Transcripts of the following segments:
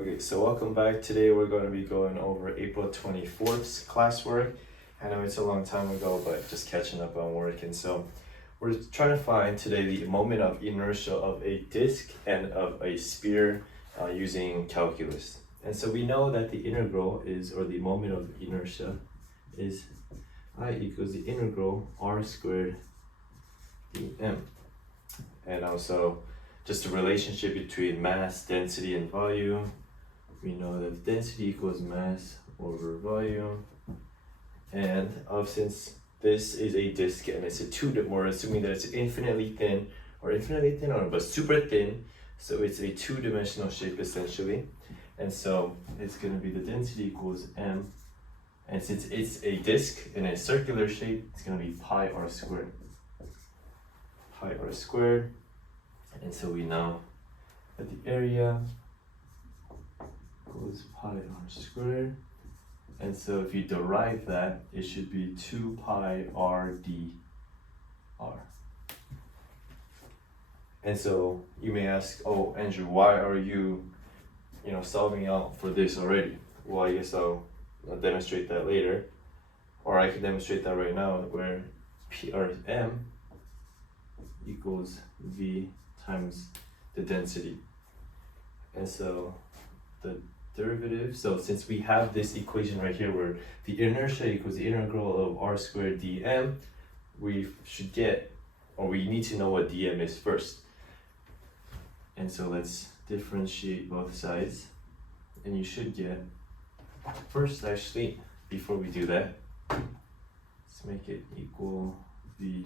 Okay, so welcome back. Today we're going to be going over April 24th's classwork. I know it's a long time ago, but just catching up on work. And so we're trying to find today the moment of inertia of a disk and of a sphere using calculus. And so we know that the integral is, or the moment of inertia is I equals the integral r squared dm. And also just the relationship between mass, density, and volume. We know that density equals mass over volume. And since this is a disk and it's a we're assuming that it's infinitely thin, but super thin. So it's a two-dimensional shape essentially. And so it's going to be the density equals m. And since it's a disk in a circular shape, it's going to be pi r squared. Pi r squared. And so we know that the area equals pi r squared. And so if you derive that, it should be 2 pi r d r. And so you may ask, oh, Andrew, why are you solving out for this already? Well, I guess I'll demonstrate that later. Or I can demonstrate that right now, where P or M equals V times the density. And so the derivative, so since we have this equation right here where the inertia equals the integral of r squared dm, we should get, or we need to know what dm is first. And so let's differentiate both sides. And you should get, first actually, before we do that, let's make it equal VA,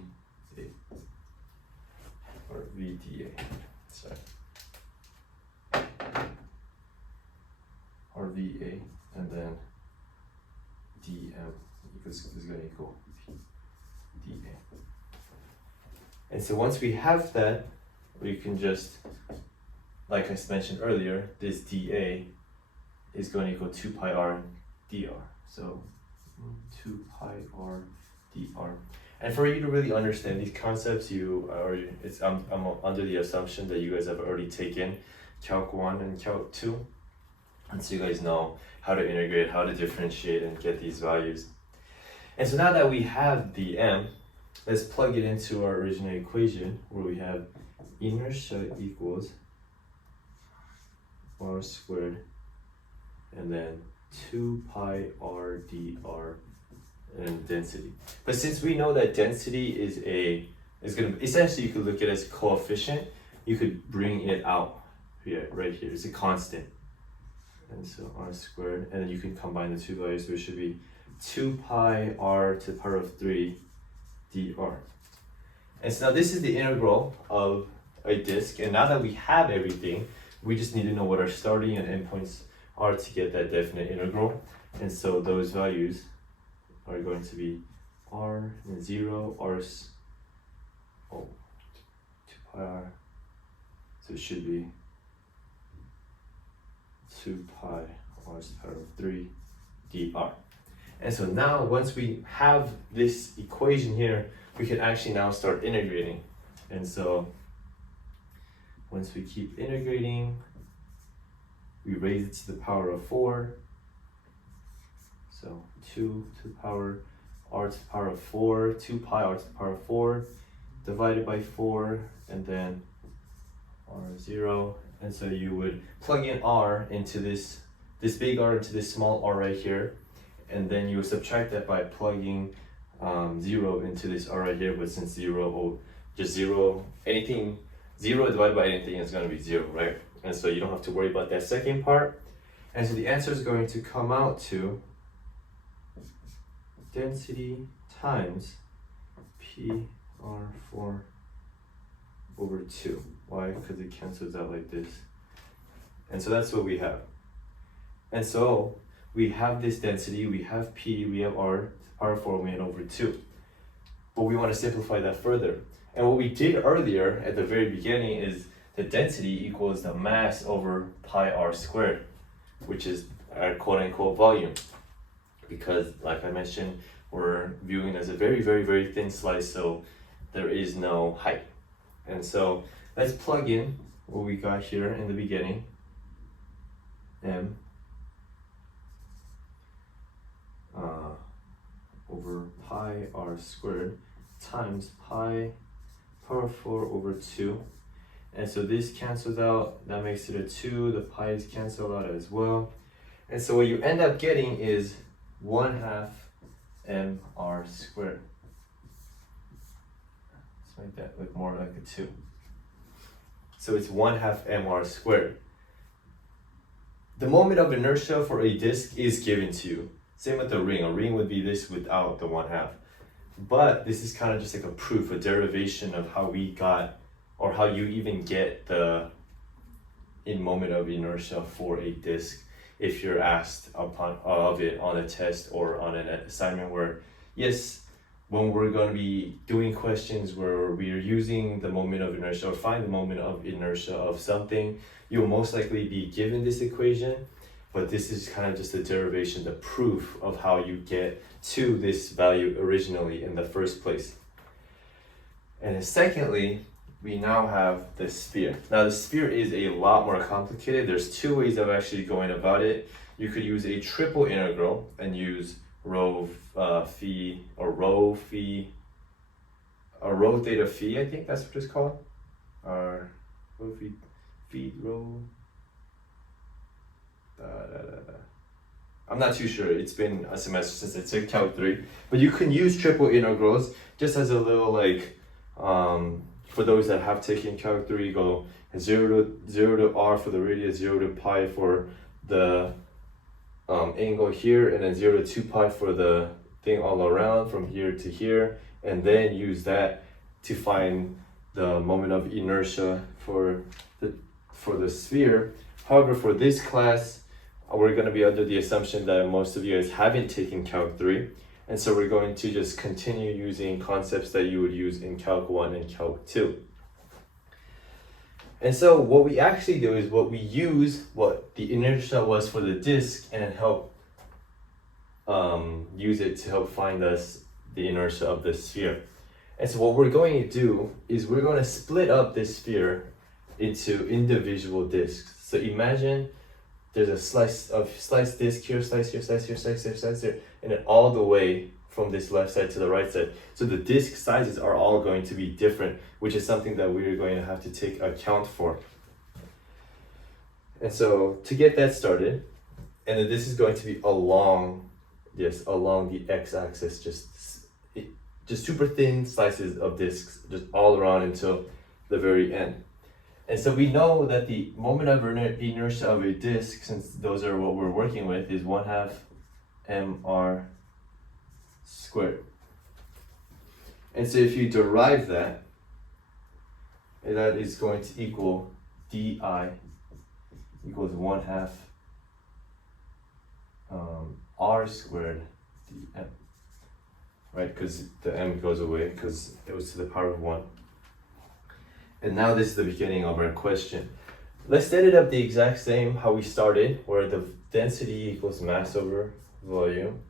or VDA, sorry. Or VA, and then dm is going to equal dA. And so once we have that, we can just, like I mentioned earlier, this dA is going to equal 2 pi r dr. So 2 pi r dr. And for you to really understand these concepts, I'm under the assumption that you guys have already taken Calc 1 and Calc 2. And so you guys know how to integrate, how to differentiate, and get these values. And so now that we have the m, let's plug it into our original equation where we have inertia equals r squared and then 2 pi r dr and density. But since we know that density is gonna essentially, you could look at it as a coefficient, you could bring it out here, right here. It's a constant. And so r squared, and then you can combine the two values, so it should be 2 pi r to the power of 3 dr. And so now this is the integral of a disk, and now that we have everything, we just need to know what our starting and endpoints are to get that definite integral. And so those values are going to be r and 0, 2 pi r, so it should be 2 pi r to the power of 3 dr. And so now once we have this equation here, we can actually now start integrating. And so once we keep integrating, we raise it to the power of 4. So 2 to the power r to the power of 4, 2 pi r to the power of 4, divided by 4, and then r0. And so you would plug in r into this big R into this small r right here, and then you would subtract that by plugging 0 into this r right here. But since 0 divided by anything is going to be 0, right? And so you don't have to worry about that second part. And so the answer is going to come out to density times PR4 over 2. Why? Because it cancels out like this. And so that's what we have. And so we have this density, we have P, we have R, power 4, we had over 2. But we want to simplify that further. And what we did earlier at the very beginning is the density equals the mass over pi r squared, which is our quote-unquote volume. Because like I mentioned, we're viewing it as a very, very, very thin slice, so there is no height. And so let's plug in what we got here in the beginning. m over pi r squared times pi power 4 over 2. And so this cancels out, that makes it a 2, the pi's cancel out as well. And so what you end up getting is 1/2 mr squared. Let's make that look more like a 2. So it's 1/2 mr squared. The moment of inertia for a disk is given to you. Same with the ring. A ring would be this without the 1/2. But this is kind of just like a proof, a derivation of how we got, or how you even get the moment of inertia for a disk if you're asked of it on a test or on an assignment where, yes, when we're going to be doing questions where we're using the moment of inertia or find the moment of inertia of something, you'll most likely be given this equation, but this is kind of just a derivation, the proof of how you get to this value originally in the first place. And then secondly, we now have the sphere. Now the sphere is a lot more complicated. There's two ways of actually going about it. You could use a triple integral and use rho theta phi, I think that's what it's called. Or rho phi rho. I'm not too sure. It's been a semester since I took Calc 3. But you can use triple integrals just as a little like, for those that have taken Calc 3, go 0 to r for the radius, 0 to pi for the angle here, and then 0 to 2 pi for the thing all around from here to here, and then use that to find the moment of inertia for the sphere. However, for this class, we're going to be under the assumption that most of you guys haven't taken Calc 3, and so we're going to just continue using concepts that you would use in Calc 1 and Calc 2. And so what we actually do is we use what the inertia was for the disk and help use it to help find us the inertia of the sphere. And so what we're going to do is we're going to split up this sphere into individual disks. So imagine there's a slice disk here, slice here, slice here, slice here, slice here, and then all the way from this left side to the right side. So the disk sizes are all going to be different, which is something that we're going to have to take account for. And so to get that started, and then this is going to be along the x-axis, just super thin slices of disks, just all around until the very end. And so we know that the moment of inertia of a disk, since those are what we're working with, is 1/2 mr squared. And so if you derive that, that is going to equal di equals 1/2 r squared dm, right? Because the m goes away because it was to the power of 1. And now this is the beginning of our question. Let's set it up the exact same how we started, where the density equals mass over volume.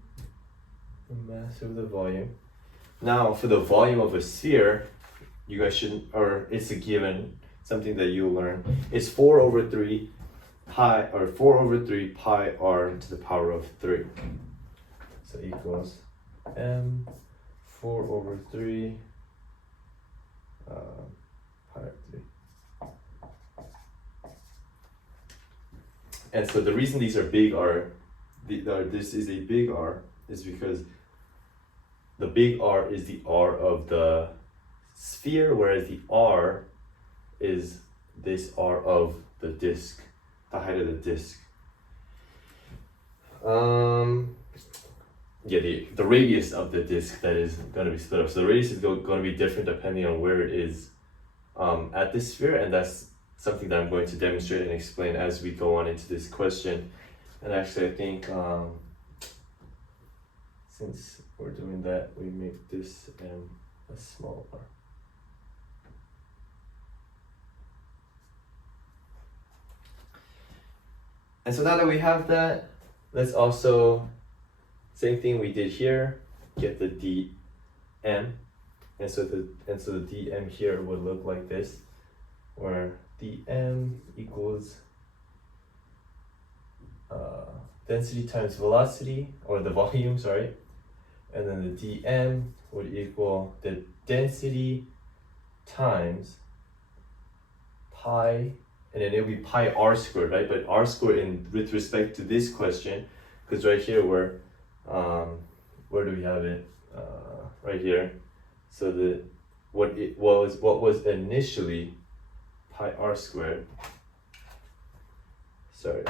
Mass over the volume. Now for the volume of a sphere, you guys should, or it's a given, something that you'll learn. It's 4 over 3 pi r to the power of 3. So equals m 4 over 3 pi r 3. And so the reason these are big R, this is a big R, is because the big R is the R of the sphere, whereas the R is this R of the disk, the height of the disk. The radius of the disk that is going to be split up. So the radius is going to be different depending on where it is at the sphere, and that's something that I'm going to demonstrate and explain as we go on into this question. And actually, I think since we're doing that, we make this m a small r. And so now that we have that, let's also, same thing we did here, get the dm. And so the dm here would look like this, where dm equals density times velocity, or the volume, sorry, and then the dm would equal the density times pi, and then it'll be pi r squared, right? But r squared in with respect to this question, because right here we're where do we have it? Right here. So the what was initially pi r squared. Sorry.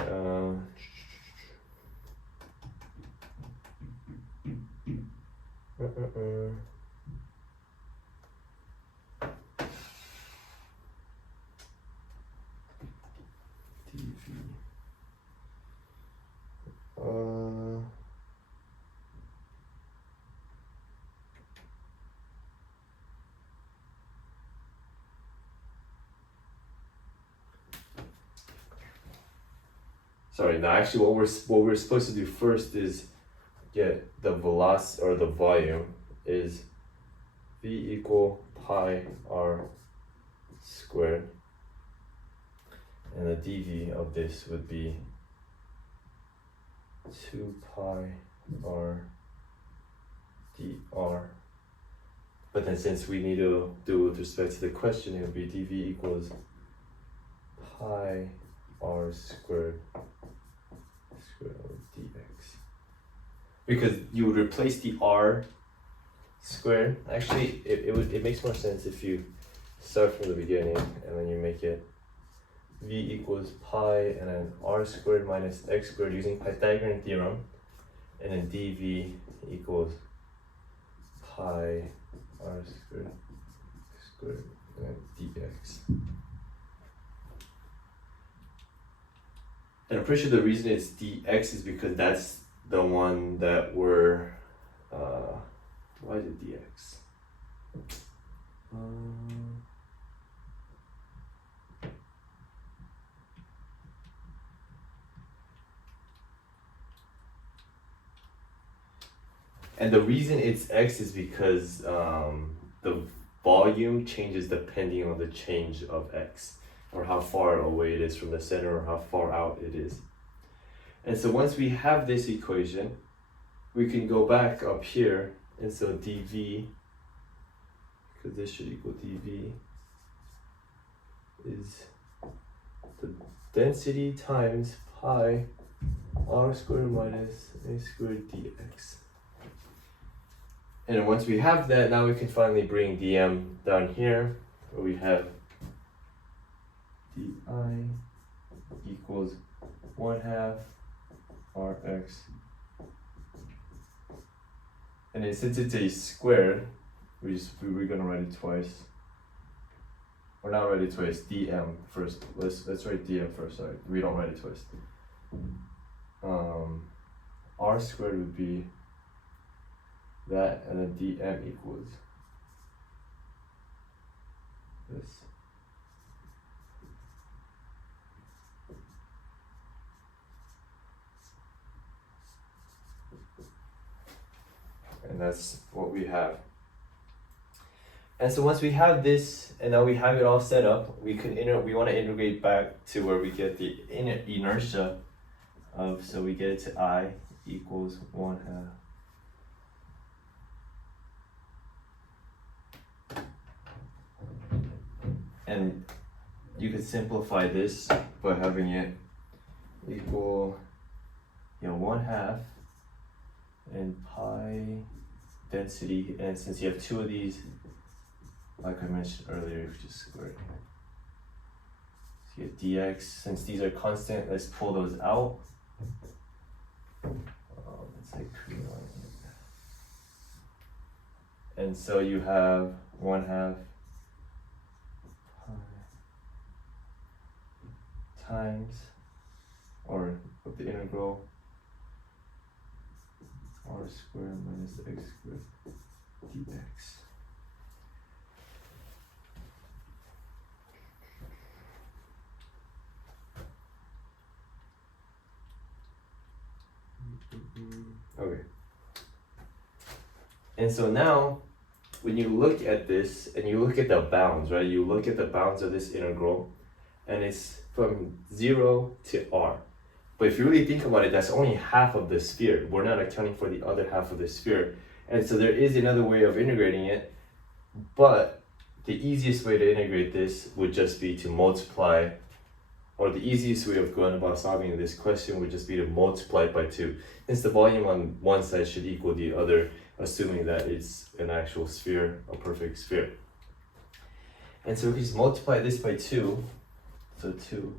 Sorry. Now, actually, what we're supposed to do first is get the velocity, or the volume is v equal pi r squared, and the dv of this would be 2 pi r dr. But then since we need to do with respect to the question, it would be dv equals pi r squared over dx. Because you would replace the r squared. Actually, it makes more sense if you start from the beginning and then you make it v equals pi and then r squared minus x squared using Pythagorean theorem, and then dv equals pi r squared and dx. And I'm pretty sure the reason it's dx is because that's the one that we're why is it dx? And the reason it's x is because the volume changes depending on the change of x, or how far away it is from the center, or how far out it is. And so once we have this equation, we can go back up here, and so dv, because this should equal dv, is the density times pi r squared minus a squared dx. And then once we have that, now we can finally bring dm down here, where we have di equals 1/2 rx. And then since it's a square, we're gonna write it twice. Or not write it twice, dm first. Let's write dm first, sorry. We don't write it twice. R squared would be that, and then dm equals this. And that's what we have. And so once we have this, and now we have it all set up, we want to integrate back to where we get the inertia of, so we get it to I equals 1/2. And you could simplify this by having it equal 1/2 and pi density, and since you have two of these, like I mentioned earlier, you just square it. So you get dx, since these are constant, let's pull those out. Let's say and so you have 1/2 pi times, or with the integral, r squared minus x squared dx. Okay. And so now, when you look at this and you look at the bounds, right? You look at the bounds of this integral, and it's from 0 to r. But if you really think about it, that's only half of the sphere. We're not accounting for the other half of the sphere. And so there is another way of integrating it, but the easiest way to integrate this would just be to multiply, or the easiest way of going about solving this question would just be to multiply it by 2. Since the volume on one side should equal the other, assuming that it's an actual sphere, a perfect sphere. And so we can just multiply this by 2, so 2,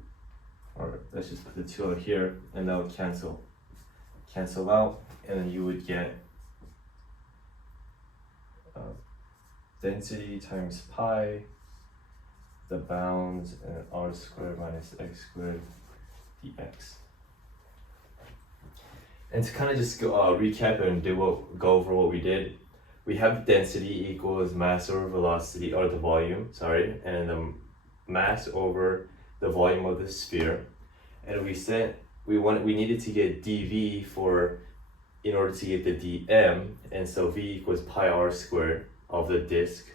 or let's just put the 2 out here, and that would cancel out, and then you would get density times pi, the bounds, and r squared minus x squared dx. And to kind of just go, recap and go over what we did, we have density equals mass over velocity, or the volume, sorry, and the mass over the volume of the sphere. And we said we needed to get dv in order to get the dm, and so v equals pi r squared of the disk.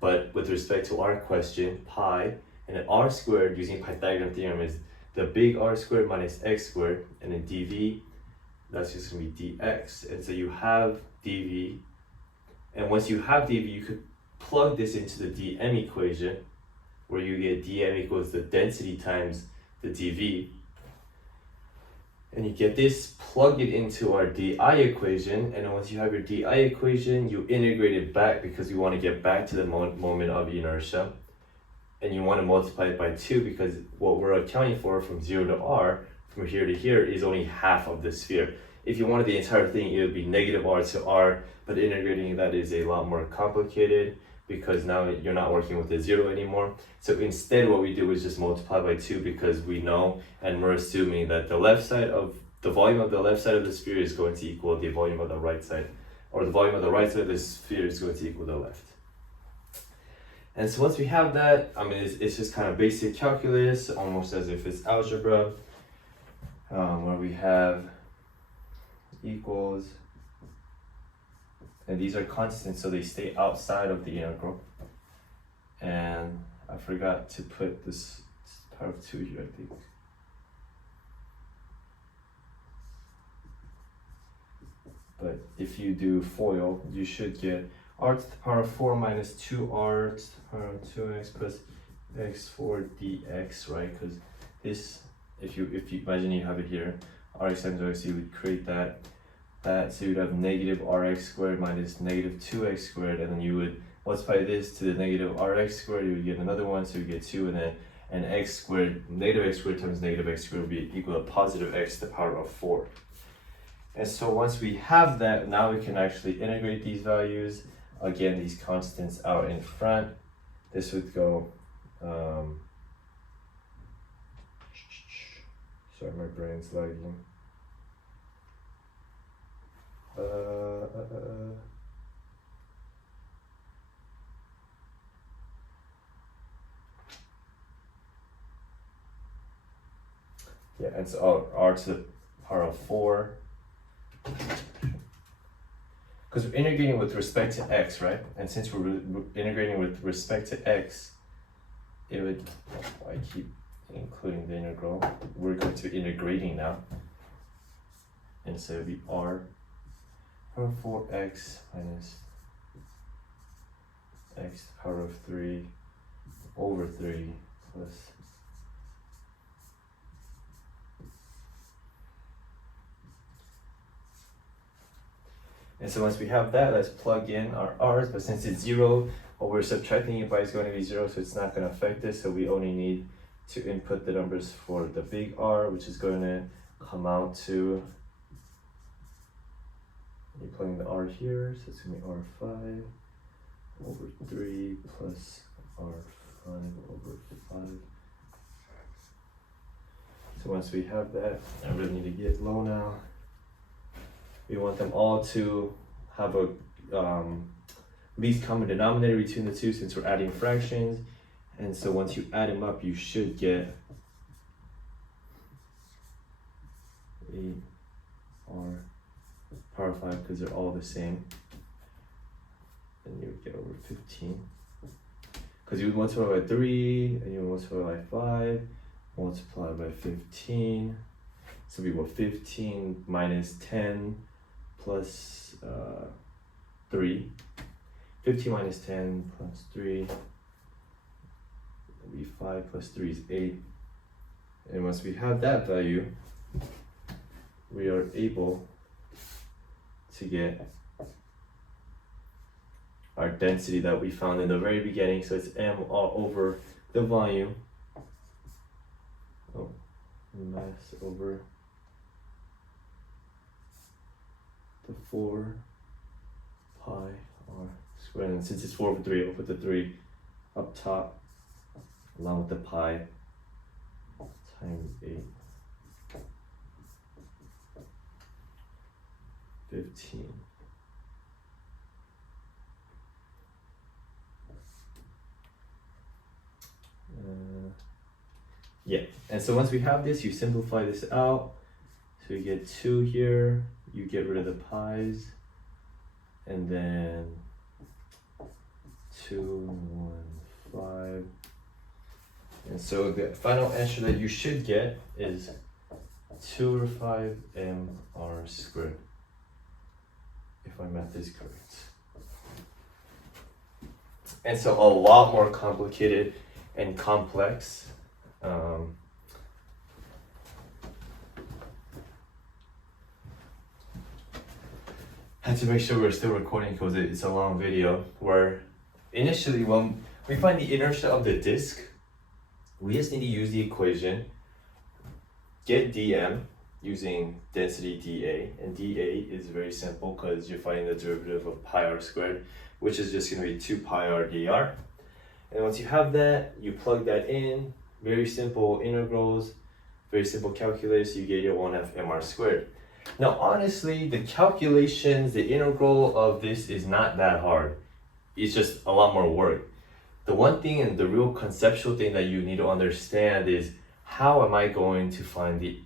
But with respect to our question, pi and then r squared using Pythagorean theorem is the big R squared minus x squared, and then dv, that's just gonna be dx. And so you have dv, and once you have dv, you could plug this into the dm equation, where you get dm equals the density times the dv. And you get this, plug it into our di equation, and then once you have your di equation, you integrate it back because we want to get back to the moment of inertia. And you want to multiply it by 2 because what we're accounting for from 0 to r, from here to here, is only half of the sphere. If you wanted the entire thing, it would be negative r to r, but integrating that is a lot more complicated because now you're not working with the 0 anymore. So instead what we do is just multiply by 2 because we know, and we're assuming that the volume of the left side of the sphere is going to equal the volume of the right side, or the volume of the right side of the sphere is going to equal the left. And so once we have that, I mean, it's just kind of basic calculus, almost as if it's algebra, where we have equals, and these are constants, so they stay outside of the integral. And I forgot to put this power of 2 here, I think. But if you do FOIL, you should get r to the power of 4 minus 2r to the power of 2x plus x4 dx, right? Because this, if you imagine you have it here, rx times rx, you would create that, so you'd have negative rx squared minus negative 2x squared, and then you would multiply this to the negative rx squared, you would get another one, so you get 2, and then an x squared, negative x squared times negative x squared would be equal to positive x to the power of 4. And so once we have that, now we can actually integrate these values. Again, these constants out in front. This would go, sorry, my brain's lagging. Yeah, and so r to the power of 4. Because we're integrating with respect to x, right? And since we're integrating with respect to x, it would, I keep including the integral, we're going to be integrating now. And so it would be r power of 4x minus x to the power of 3 over 3 plus and so once we have that, let's plug in our r's, but since it's 0, what we're subtracting it by is going to be 0, so it's not going to affect this, so we only need to input the numbers for the big R, which is going to come out to, you're plugging the R here, so it's going to be R5 over 3 plus R5 over 5. So once we have that, I really need to get low now. We want them all to have a least common denominator between the two since we're adding fractions. And so once you add them up, you should get 8r power 5 because they're all the same. And you would get over 15. Because you would multiply by 3, and you would multiply by 5, multiply by 15. So we go 15 minus 10 plus 3. 15 minus 10 plus 3 will be 5 plus 3 is 8. And once we have that value, we are able to get our density that we found in the very beginning. So it's m all over the volume, mass over the 4 pi r squared. And since it's 4 over 3, I'll put the 3 up top along with the pi times 8. 15. Yeah, and so once we have this, you simplify this out. So you get 2 here, you get rid of the pi's, and then 2, 1, 5. And so the final answer that you should get is 2 over 5 mr squared, if my math is correct. And so a lot more complicated and complex. Had to make sure we're still recording because it's a long video, where initially when we find the inertia of the disk, we just need to use the equation, get dm using density dA, and dA is very simple because you're finding the derivative of pi r squared, which is just going to be 2 pi r dr. And once you have that, you plug that in, very simple integrals, very simple calculus, you get your 1/2 mr squared. Now honestly, the calculations, the integral of this is not that hard. It's just a lot more work. The one thing and the real conceptual thing that you need to understand is, how am I going to find the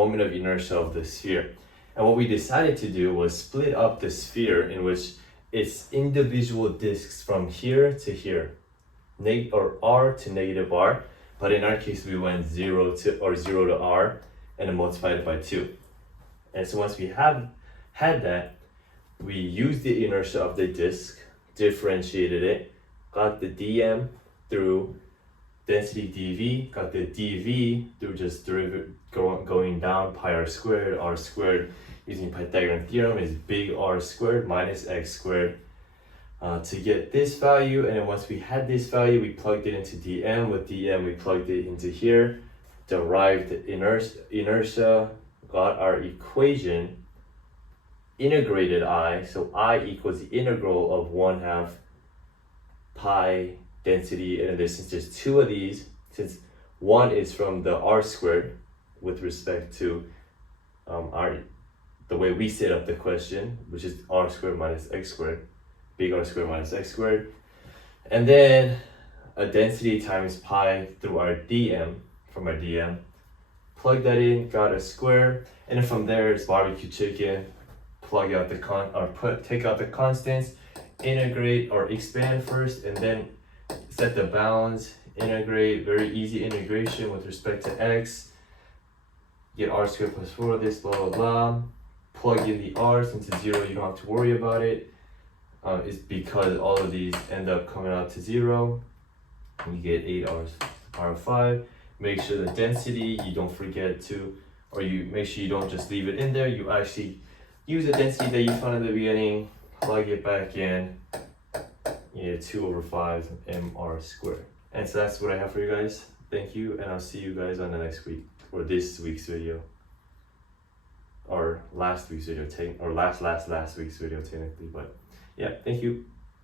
moment of inertia of the sphere? And what we decided to do was split up the sphere in which it's individual disks from here to here, or r to negative r, but in our case we went 0 to r and then multiplied it by 2. And so once we had that, we used the inertia of the disk, differentiated it, got the dm through density dv, got the dv through just derivative going down, pi r squared using Pythagorean theorem is big R squared minus x squared to get this value. And then once we had this value, we plugged it into dm. With dm, we plugged it into here, derived the inertia, got our equation, integrated I, so I equals the integral of 1/2 pi density, and then since there's 2 of these, since one is from the r squared with respect to the way we set up the question, which is r squared minus x squared, big R squared minus x squared, and then a density times pi through our dm, from our dm, plug that in, got a square, and then from there it's barbecue chicken, plug out the take out the constants, integrate or expand first, and then set the bounds, integrate, very easy integration with respect to x, get r squared plus 4, this blah blah blah, plug in the r, since it's 0 you don't have to worry about it, it's because all of these end up coming out to 0, and you get 8 r5, make sure the density, you don't forget to, or you make sure you don't just leave it in there, you actually use the density that you found at the beginning, plug it back in, you get 2 over 5 mr squared. And so that's what I have for you guys. Thank you, and I'll see you guys on the next week, or this week's video, or last week's video, or last week's video technically, but yeah, thank you.